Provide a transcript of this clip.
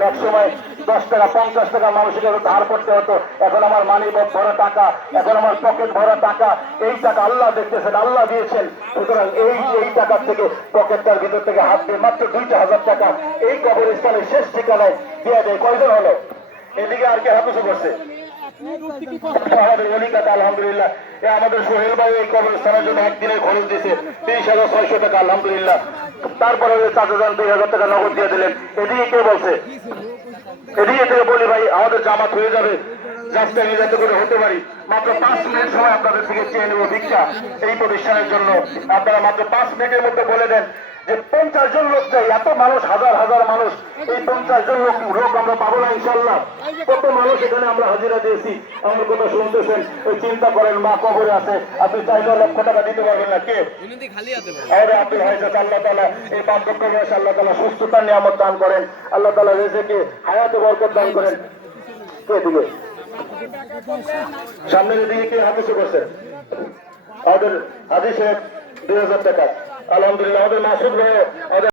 করেন, এক সময় 10 টাকা 50 টাকা মানুষের কাছে ধার করতে হতো, এখন আমার মানি ভরা টাকা, এখন আমার পকেট ভরা টাকা। এই টাকা আল্লাহ দেখতেছেন, আল্লাহ দিয়েছেন। সুতরাং এই টাকার থেকে পকেটটার ভিতর থেকে হাত দিয়ে মাত্র 2,000 টাকা এই কবরস্থানের শেষ ঠিকানায় দিয়ে দেয়। কয়জন হলো? এদিকে আর কি হাতুসু করছে আমাদের অলিকাতা আলহামদুলিল্লাহ। আমাদের সোহেল ভাই এই কবরস্থানের জন্য একদিনের খরচ দিয়েছে 30,600 টাকা আলহামদুলিল্লাহ। তারপরে চাচাজান 2,000 টাকা নগদ দিয়ে দিলেন। এদিকে কে বলছে? এদিকে থেকে বলি ভাই আমাদের জামাত হয়ে যাবে, রাস্তায় নিয়ে যাতে করে হতে পারি। মাত্র 5 মিনিট সময় আপনাদের থেকে চেয়ে নেব ভিক্ষা এই প্রতিষ্ঠানের জন্য। আপনারা মাত্র 5 মিনিটের মধ্যে বলে দেন যে 50 জন লোক চাই। এত মানুষ, হাজার হাজার মানুষ, এই 50 জন লোক আমরা পাবো না ইনশাল্লাহ? কত মানুষ এখানে আমরা হাজিরা দিয়েছি, আমার কথা শুনতেছেন। ওই চিন্তা করেন, মা কবরে আছে, আপনি 4 লক্ষ টাকা দিতে পারবেন না। কে? আমাদের আব্দুল হাইজ। আল্লাহ তাআলা এই বার্ধক্য বয়সে আল্লাহ তাআলা সুস্থতার নিয়ামত দান করেন, আল্লাহ তাআলা রিজিকে হায়াতে বরকত দান করেন। কে দিবে? সামনের দিকে কে হাদিসে করছেন? আমাদের হাদিস সাহেব 2,000 টাকা আলহামদুলিল্লাহ। আমাদের মাসুদ ভাই